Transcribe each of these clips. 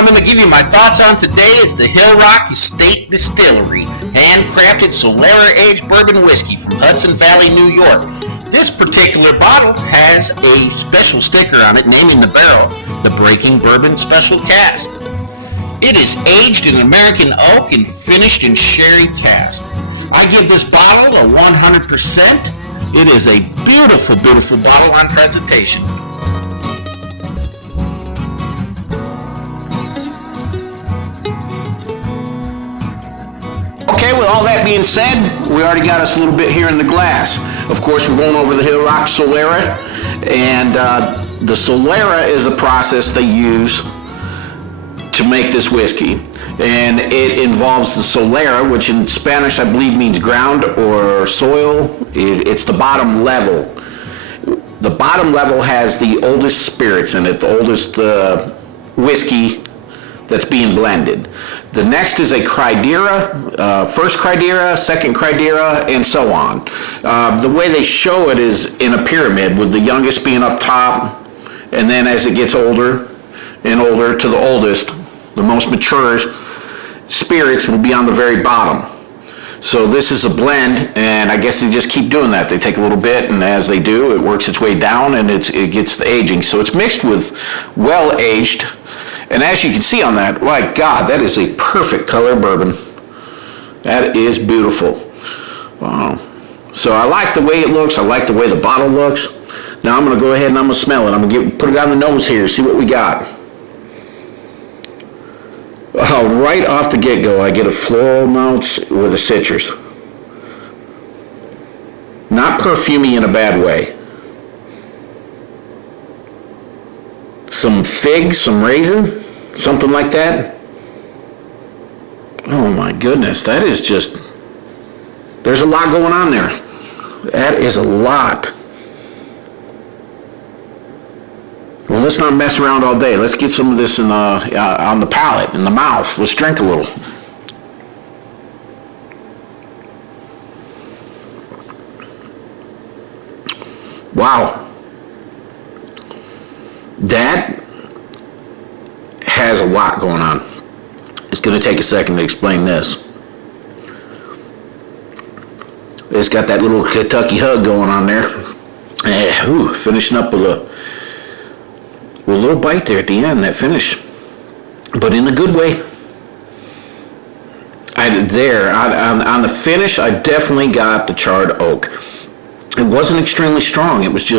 I'm going to give you my thoughts on today is the Hillrock Estate Distillery, handcrafted Solera aged bourbon whiskey from Hudson Valley, New York. This particular bottle has a special sticker on it naming the barrel the Breaking Bourbon Special Cask. It is aged in American oak and finished in sherry cask. I give this bottle a 100%. It is a beautiful, beautiful bottle on presentation. Okay, with all that being said, we already got us a little bit here in the glass. Of course, we're going over the Hillrock Solera, and the Solera is a process they use to make this whiskey. And it involves the Solera, which in Spanish I believe means ground or soil. It's the bottom level. The bottom level has the oldest spirits in it, the oldest whiskey that's being blended. The next is a Cridera, first Cridera, second Cridera, and so on. The way they show it is in a pyramid, with the youngest being up top, and then as it gets older and older to the oldest, the most mature spirits will be on the very bottom. So this is a blend, and I guess they just keep doing that. They take a little bit, and as they do, it works its way down, and it gets the aging. So it's mixed with well-aged. And as you can see on that, my God, that is a perfect color bourbon. That is beautiful. Wow. So I like the way it looks. I like the way the bottle looks. Now I'm going to go ahead and I'm going to smell it. I'm going to put it on the nose here, see what we got. Right off the get-go, I get a floral notes with a citrus. Not perfumey in a bad way. Some fig, some raisin, something like that. Oh my goodness, that is just, there's a lot going on there. That is a lot. Well, let's not mess around all day. Let's get some of this in on the palate, in the mouth. Let's drink a little. Wow. That has a lot going on. It's going to take a second to explain this. It's got that little Kentucky hug going on there. Finishing up with a little bite there at the end, that finish. But in a good way. On the finish, I definitely got the charred oak. It wasn't extremely strong. It was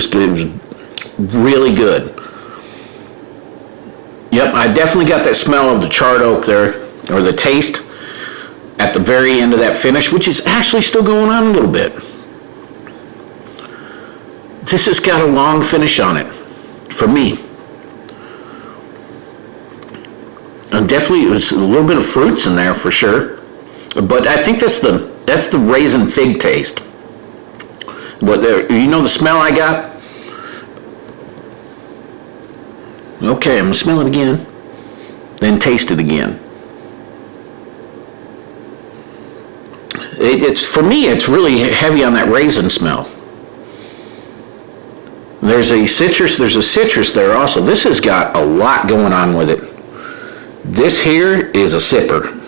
really good. Yep, I definitely got that smell of the charred oak there, or the taste at the very end of that finish, which is actually still going on a little bit. This has got a long finish on it, for me. And definitely, there's a little bit of fruits in there for sure. But I think that's the raisin fig taste. But you know the smell I got? Okay, I'm gonna smell it again, then taste it again. For me, it's really heavy on that raisin smell. There's a citrus there also. This has got a lot going on with it. This here is a sipper.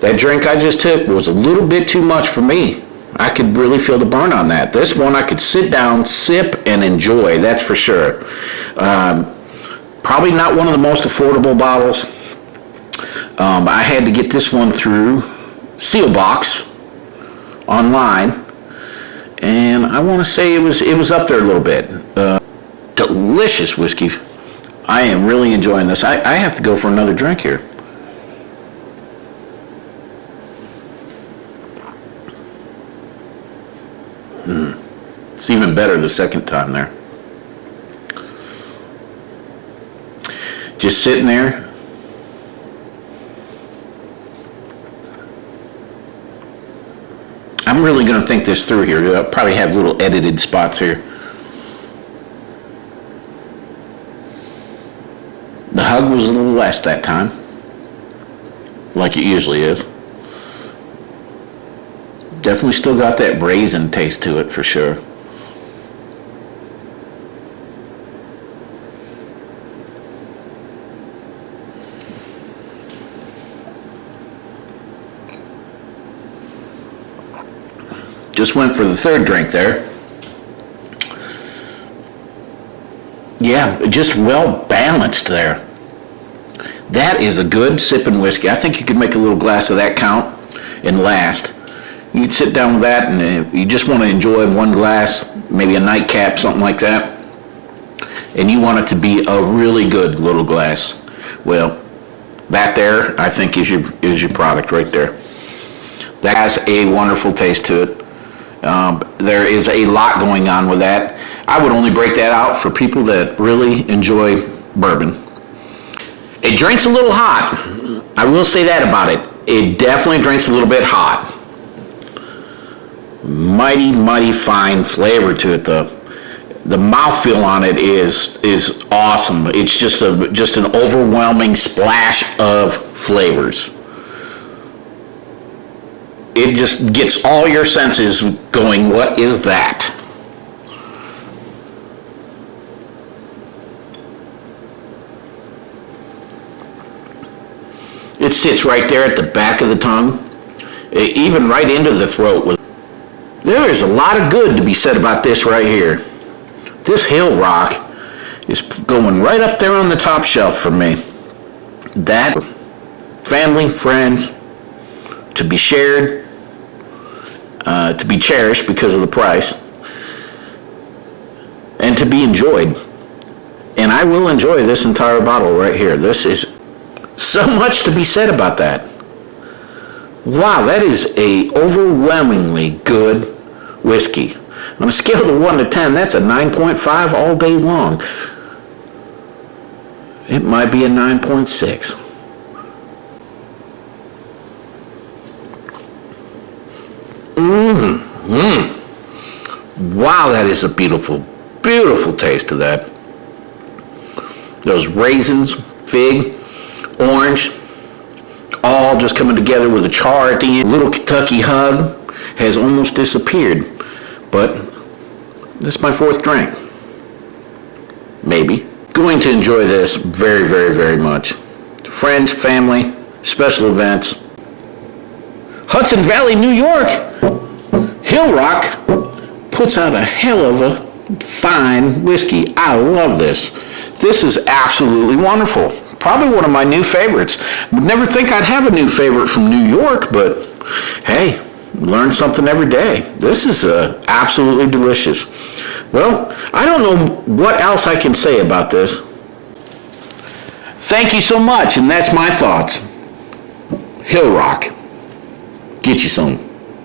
That drink I just took was a little bit too much for me. I could really feel the burn on that. This one I could sit down, sip, and enjoy, that's for sure. Probably not one of the most affordable bottles. I had to get this one through Seal Box online, and I want to say it was up there a little bit. Delicious whiskey. I am really enjoying this. I have to go for another drink here. It's even better the second time there. Just sitting there. I'm really going to think this through here. I'll probably have little edited spots here. The hug was a little less that time, like it usually is. Definitely still got that raisin taste to it for sure. Just went for the third drink there. Yeah, just well balanced there. That is a good sipping whiskey. I think you could make a little glass of that count and last. You'd sit down with that and you just want to enjoy one glass, maybe a nightcap, something like that. And you want it to be a really good little glass. Well, that there, I think, is your product right there. That has a wonderful taste to it. There is a lot going on with that. I would only break that out for people that really enjoy bourbon. It drinks a little hot. I will say that about it. It definitely drinks a little bit hot. Mighty, mighty fine flavor to it, though. The mouthfeel on it is awesome. It's just an overwhelming splash of flavors. It just gets all your senses going, what is that? It sits right there at the back of the tongue, even right into the throat. There is a lot of good to be said about this right here. This Hillrock is going right up there on the top shelf for me. That, family, friends, to be shared, to be cherished because of the price, and to be enjoyed. And I will enjoy this entire bottle right here. This is so much to be said about that. Wow, that is a overwhelmingly good whiskey. On a scale of 1 to 10, that's a 9.5 all day long. It might be a 9.6. Wow, that is a beautiful, beautiful taste to that. Those raisins, fig, orange, all just coming together with a char at the end. Little Kentucky hug has almost disappeared, but this is my fourth drink. Maybe. Going to enjoy this very, very, very much. Friends, family, special events. Hudson Valley, New York. Hillrock puts out a hell of a fine whiskey. I love this. This is absolutely wonderful. Probably one of my new favorites. Would never think I'd have a new favorite from New York, but hey, learn something every day. This is absolutely delicious. Well, I don't know what else I can say about this. Thank you so much, and that's my thoughts. Hillrock. Get you some.